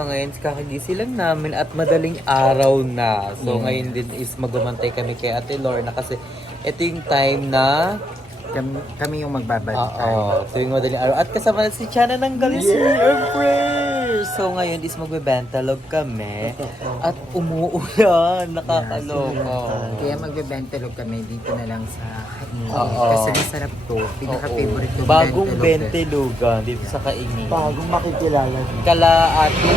So ngayon kakagising lang namin at madaling araw na. So ngayon din is magumantay kami kay Ate Lorna kasi ito yung time na Kami yung magbabalikan. oo, tuwing madaling araw. At kasama na si Chana ng galis. So ngayon is magbe-bentalog kami. At umuulan. Nakakaloka. Kaya magbe-bentalog kami dito na lang sa Kaingin. Oo. Kasi masarap to. Pinaka-favorite ko. Bagong bentelugan dito sa Kaingin. Bagong makikilala. Kala Ate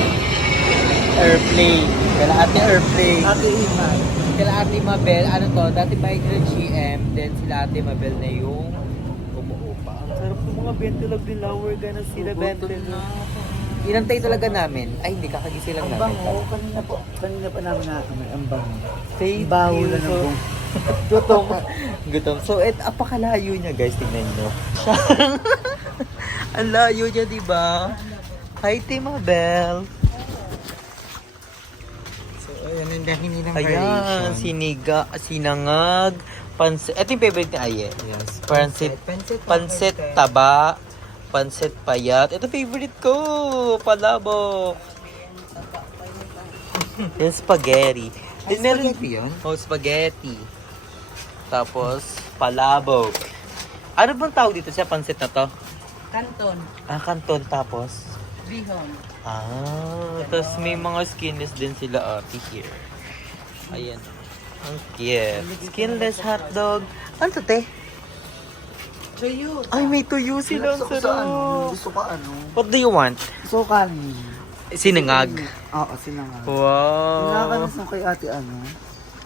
Airplane. Kala Ate Airplane. Ate Iman. Kala Ate Mabel, ano to, dati bike na GM, then sila Ate Mabel na yung umuupa. Ang sarap ng mga bentelog nila, we're gonna see the bentelog. Inantay talaga namin. Ay, hindi, kakagising lang namin. Kanina pa namin nakakamay. Ang bango. Thank Baho you. na ng So, buong. gutom. Gutom. So, apakalayo niya, guys. Tingnan nyo. Ang layo niya, diba? Hi, Ate Mabel. Ayan, ang dahil ng Ayan, siniga, sinangag, pansit. Ito yung favorite ni Aye. Yes. Pansit taba, pansit payat. Ito favorite ko, palabok. Yung spaghetti. Ay, Then meron- spaghetti yun? Oh, spaghetti. Tapos, palabok. Ano bang tawag dito sa pansit na to? Kanton, Kanton tapos. bihon. Tapos may mga skinless din sila ate here. Ayan. Ang cute. Skinless hotdog. Ano to, te? Tuyo. Ay, may tuyo sila. Ang sarap. Gusto ko ano? What do you want? Gusto ko kanin. Sinangag. Oo, sinangag. Wow. Nakakanas na kay ate ano?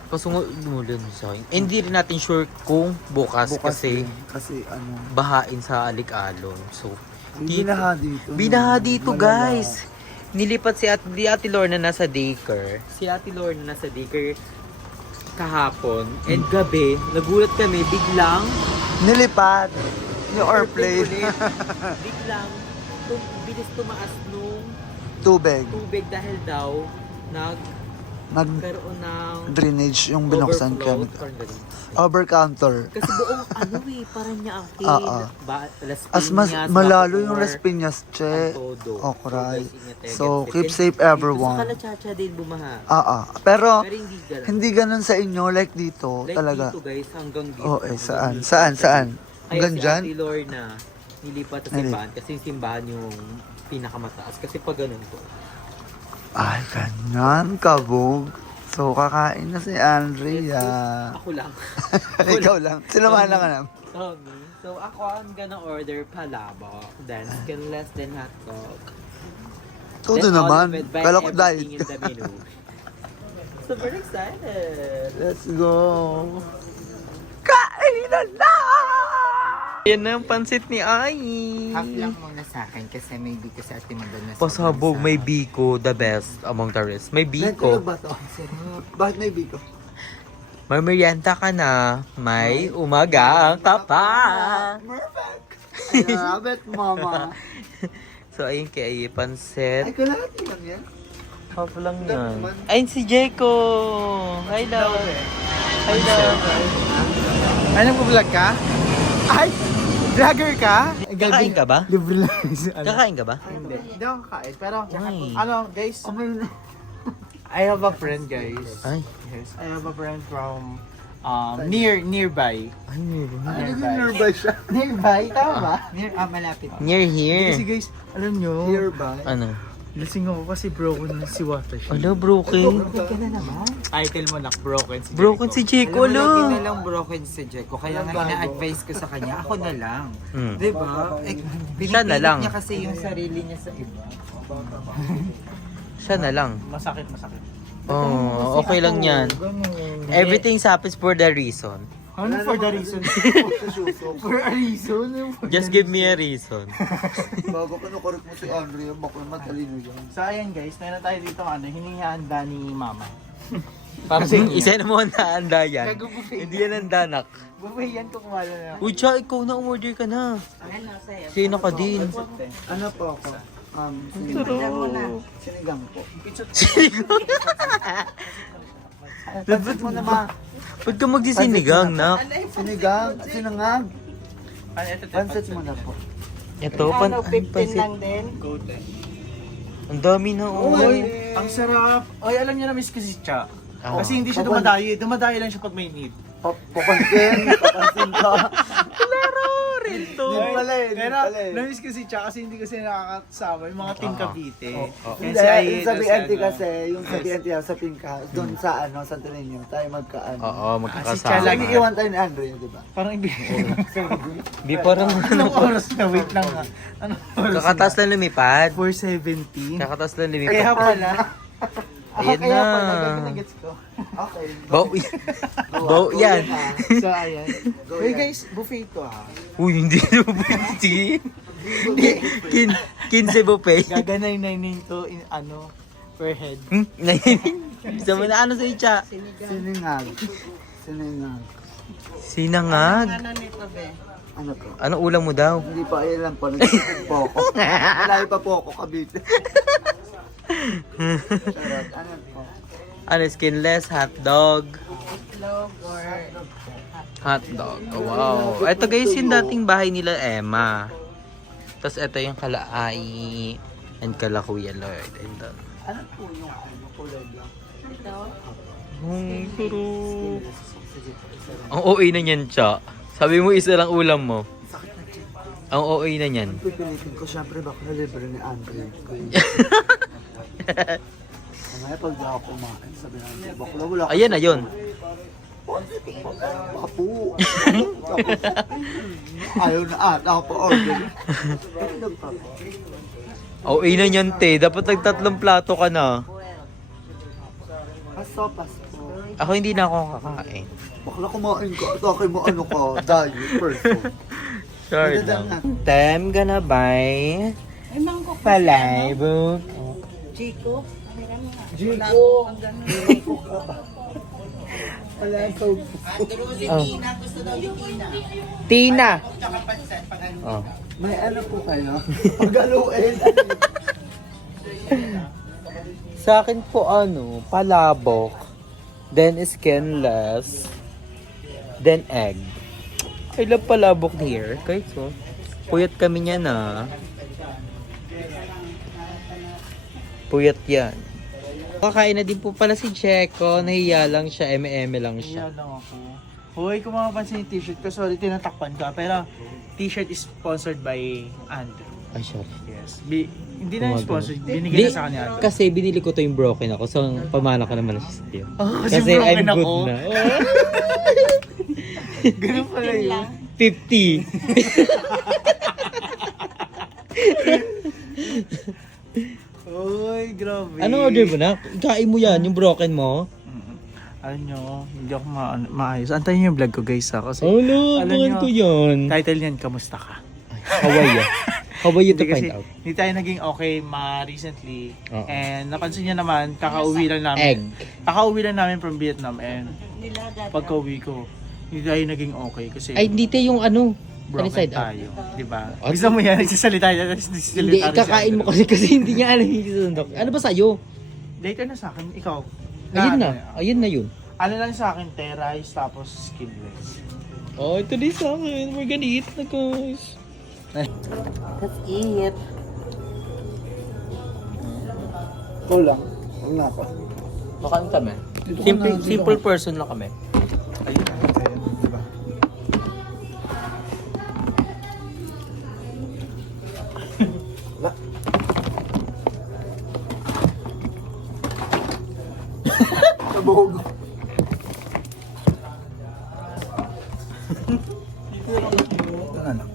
Umulan sa akin. Hindi rin natin sure kung bukas kasi din. Kasi ano? bahain sa alik-alon. So, Binaha dito. Binaha dito, Malala. guys. Nilipat si Ate Lorna nasa daycare. Si Ate Lorna nasa daycare kahapon. And gabi, nagulat kami, biglang Nilipat. Yung airplane. ulit. Biglang, bilis tumaas nung Tubig. tubig dahil daw nagkaroon ng Nag-drainage yung binuksan overflow. kami. Parang ganun. Over-counter. Kasi buong parang niya ang Oo. Las As mas Piñas, malalo yung Bacoor, Las Piñas, che. Todo. Okray. So, guys, ingat, So, guys. keep And safe dito everyone. Sa Kalachacha din bumaha. Pero, Pero hindi ganun. hindi ganun sa inyo, like dito, Like talaga. dito guys, hanggang dito. Oo, Hanggang saan? dito. Saan? Saan? Kaya Hanggang si dyan? Ate Lorna, nilipat sa simbahan. Kasi yung simbahan yung pinakamataas. Kasi pag ganun po. Ay, ganyan, kabog. So, kakain na si Andrea. Ako lang. Ikaw lang. Sinamahan ka naman. Tommy. So ako, I'm gonna order palabok. Then skinless, then hotdog. Todo Then all naman. of it, buy Kala ko everything diet. in the menu. Super excited! Let's go. Kainan na! Yan na yung pansit ni Ai. Half lang muna sa akin kasi may biko sa ating madal na Pasabog, may biko, the best among the rest. May biko. ba to? Bakit may biko? May merienda ka na. May umaga ang tapa. Perfect! I love it, mama. So ayun kay Ai, pansit. Ay, kalahati lang yan. Half lang yan. Ayun si Jeko. Hi, love. Hi, love. Ay, nag-vlog ka? Ay! Vlogger ka? Kakain ka ba? Libre lang. Kakain ka ba? Hindi ako kakain. Pero, Why? ano guys, I have a friend guys. Ay. Yes, I have a friend from nearby. Ay, meron. Nearby siya. Nearby, tama ba? Malapit. Near Kasi here. guys, alam nyo, Nearby. Ano? lasing ako kasi broken na si Watashi. Ano, broken? ka na naman. Title mo na, broken si Broken si Jeko, Alam mo, lagi na lo. lang broken si Jeko. Kaya nga ina-advise ko sa kanya, ako na lang. Hmm. Diba? Siya na Pinipilit lang. niya kasi yung sarili niya sa iba. Siya na lang. Masakit. Oh, okay lang yan. Everything happens for the reason. Ano for the reason? For a reason? Just give me a reason. Bago ka nakorek mo si Andrea, bako matalino yan. So ayan guys, meron tayo dito hinihanda ni mama. Kasi isa na mo ang naanda yan. Hindi yan ang danak. Buffet yan kung wala na. Uy, Cha, ikaw na umorder ka na. Sino ka din? Ano po ako? Sinigang po. Lapit mo naman. Ba't ka magsisinigang, nak? Sinigang, sinangag. Ano ito? Pansit mo na po. Ito, pansit. din. Ang dami na, Oy, oy. ang sarap. Oy, alam niyo na miss ko si Cha. Ah. Kasi hindi siya dumadayo. Dumadayo lang siya pag may need. Papansin ka. Rito. Hindi pala eh, hindi Pero, pala eh. na-miss ko si Cha kasi hindi kasi nakakasama yung mga Team Cavite. Hindi, Kasi ay, yung sa BNT ano, kasi, yung sa BNT sa Pink House, doon sa Santo Niño, tayo magkaano. Oo, si Cha magkakasama. Lagi iwan tayo ni Andrea, di ba? Parang ibig. Di parang Anong oras na? Wait lang ha. Anong oras kakatas lang lumipad. 4:17. Kakatas lang Kaya lumipad. pala. Ayan Kaya na. pala, gagawin ko. Okay. Bau. Bau yan. So, ayan. Hey guys, buffet to ha. Uy, hindi na buffet. Hindi. 15 buffet. Gaganay na to in ano, per head. Gusto mo na ano sa Icha? Siningag. Siningag. Sinangag. Ano nito, be? Ano to? Anong ulam mo daw? Hindi pa, ayan lang po. Nag-isip po ako. Malayo pa po ako, Cavite. Charot. Ano po? Ano, skinless, hotdog. Itlog or Hot dog. Oh, wow. Ito guys, yung dating bahay nila Emma. Tapos ito yung kalaay and kala Kuya Lord. And then, Ano po yung ano, kulay lang? ito? ang OA na niyan, Cha. Sabi mo isa lang ulam mo. Ang OA na niyan. Pipilitin ko, syempre, baka libre ni Andre. Mamaya pag di ako kumain, sabi na Andre, bakla wala ka. Ayan na yun. Baka po. Ayaw na ata ako pa-order. OA na niyan, te. Dapat nagtatlong plato ka na. Paso, paso. Ako hindi na ako kakain. Bakla kumain ka. Takay mo ano ka. Diet person. Sure lang. Tem gonna buy Ay, mangkok. palabok. Chico? Jico. Oh. Tina. Oh. May ano po kayo? Pagaluin. Sa akin po ano, palabok. Then skinless. Then egg. I love palabok here. Kahit so. Puyat kami niya na. Puyat yan. Kakain na din po pala si Checo. Nahiya lang siya. Eme-eme lang siya. Iyan lang ako. Hoy, kung mapapansin yung t-shirt ko, sorry, tinatakpan ka. Pero, t-shirt is sponsored by Andrew. Ay, sorry. Yes. Hindi na yung Gumagano. sponsored, binigyan na sa kanya. Kasi binili ko to yung broken ako. So, pamana ko naman siya sa tiyo. Oh, Kasi I'm broken good ako. na. Ganun pala yun. 50. Oy, grabe. Anong order mo na? Ikain mo yan, yung broken mo. Alam nyo, hindi ako maayos. Antayin niyo yung vlog ko guys ha. Kasi Oh no, alam bukan nyo, ko yun. title niyan, Kamusta Ka? How are you? How are you to Hindi find kasi, out? hindi tayo naging okay recently. Oo. And napansin niyo naman, kakauwi lang namin. Egg. Kakauwi lang namin from Vietnam and Nilaga. pagka-uwi ko, hindi tayo naging okay kasi Ay, hindi tayo yung ano. broken side up? tayo. Diba? Ah, Gusto mo yan, nagsasalita yan. Hindi, kakain mo kasi hindi niya alam yung susundok. Ano ba sa'yo? Later na sa akin, ikaw. Ayun na. ano, Ayun na yun. Ano lang sa akin, rice tapos skinless. Oh, ito din sa akin. We're gonna eat na, guys. Let's eat. Kulang. Huwag na ako. Makain kami. Simple person lang kami. Ayun. Diba? Wala. Sabog. Ito na lang.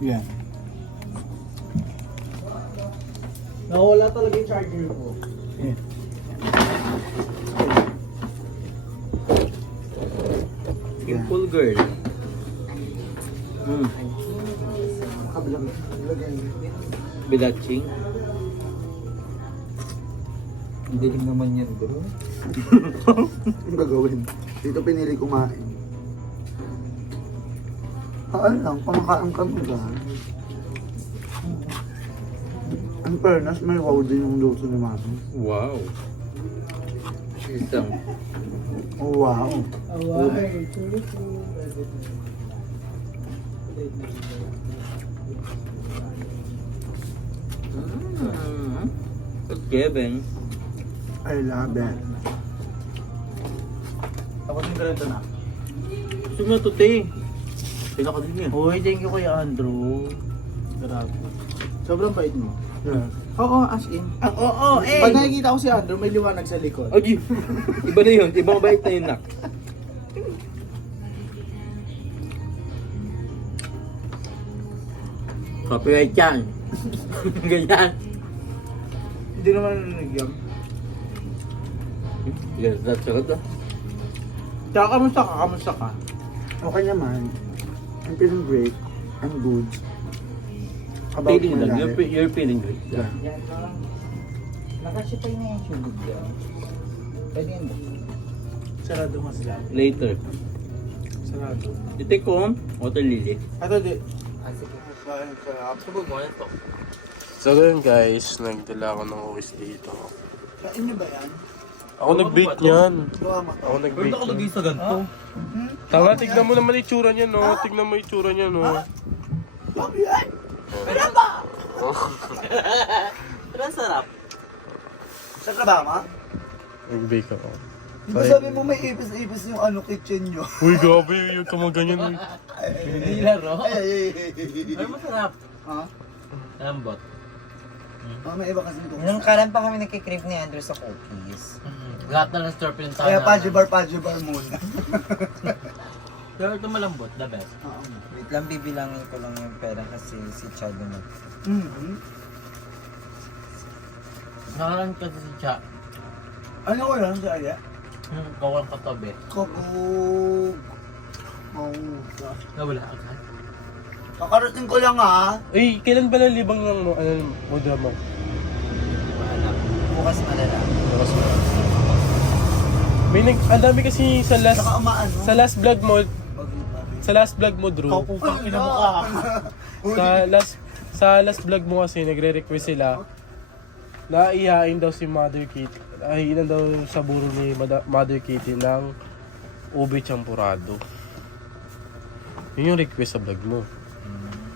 Yan. Nawala talaga yung charger ko. Yan. Simple girl. Kabilang. Lagay. Bilaching. Ang dilim naman yan, bro. Ang gagawin? Dito pinili kumain. Ano lang, pamakain ka mo ba? Ang fairness, may wow din yung luto ni Mami. Wow. Isang. Oh, wow. Good Kevin. I love it. Tapos yung ganito na. Gusto mo ito, te. Pinaka din yan. Uy, thank you Kuya Andrew. Grabe. Sobrang bait mo. Yeah. Oo, as in. Oo, Pag nakikita ko si Andrew, may liwanag sa likod. Ay, iba na yun. Ibang bait na yun, nak. Copyright yan. Ganyan. Hindi naman nangyayam. Yes, that's good. Tsaka kamusta ka? Okay naman. I'm feeling great. I'm good. Feeling lang. my life. You're feeling great. Yeah. Nakasipay na yung sugod yan. Pwede yan ba? Sarado mas lang. Later. Sarado. You take home, water lily. Ato di. Subog mo na ito. So ganun guys, nagdala ako ng uwis dito. Kain niyo ba yan? Ako nag-bake niyan. Gawa mo to. Ako nag-bake niyan. sa ganito? Tama, tignan mo naman itsura niya, no? Tignan mo itsura niya, no? Pero sarap. Sa trabaho? Nag-bake ako. Di ba sabi mo may ipis-ipis yung kitchen nyo? Uy, gabi, yung kamaganyan. Hindi laro. Ay. Ay, masarap. Ha? Lambot. May iba kasi nito. Nung karan pa kami nagkikrave ni Andrew sa cookies. Lahat na ng store pinuntahan Kaya pajibar muna. Pero ito malambot, the best. Wait lang, bibilangin ko lang yung pera kasi si Chad na. Nakaraan kasi si Cha. Ano ko lang sa kaya? Kawang katabi. Kabog. Nawala agad. Kakarating ko lang ha. Uy, kailan ba lalibang ng mudra mo? Bukas malala. Bukas na. Ang dami kasi sa Saka umaano. last vlog mo, Drew. Pupang ina mo ka. Sa last vlog mo kasi nagre-request sila na ihain daw si Mother Kitty. Ihain daw sa buro ni Mother Kitty ng ube champurado. Yun yung request sa vlog mo.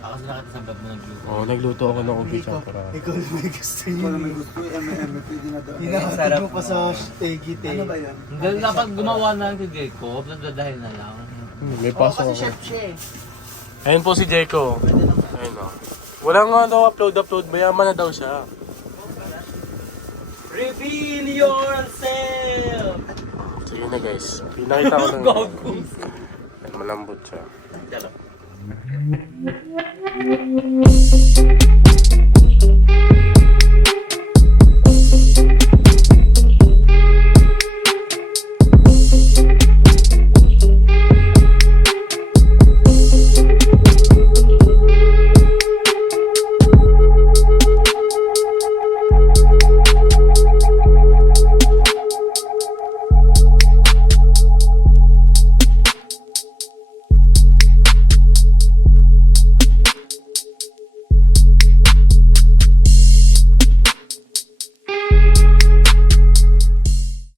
Ako sila kita sa vlog mo nagluto. Oo, nagluto ako ng ube champurado. Ikaw na may gusto niyo. Ikaw na may gusto yung M&M. Pwede na daw. Sarap mo pa sa tegite. Ano ba yan? Dahil dapat gumawa na lang si Jacob, nagdadahil na lang. May pasok Kasi ako. chef siya eh. Ayun po si Jeko. Ayun o. Wala nga daw upload. Mayaman na daw siya. Reveal yourself! Sige na guys. Pinakita ko lang. Ayun, malambot siya.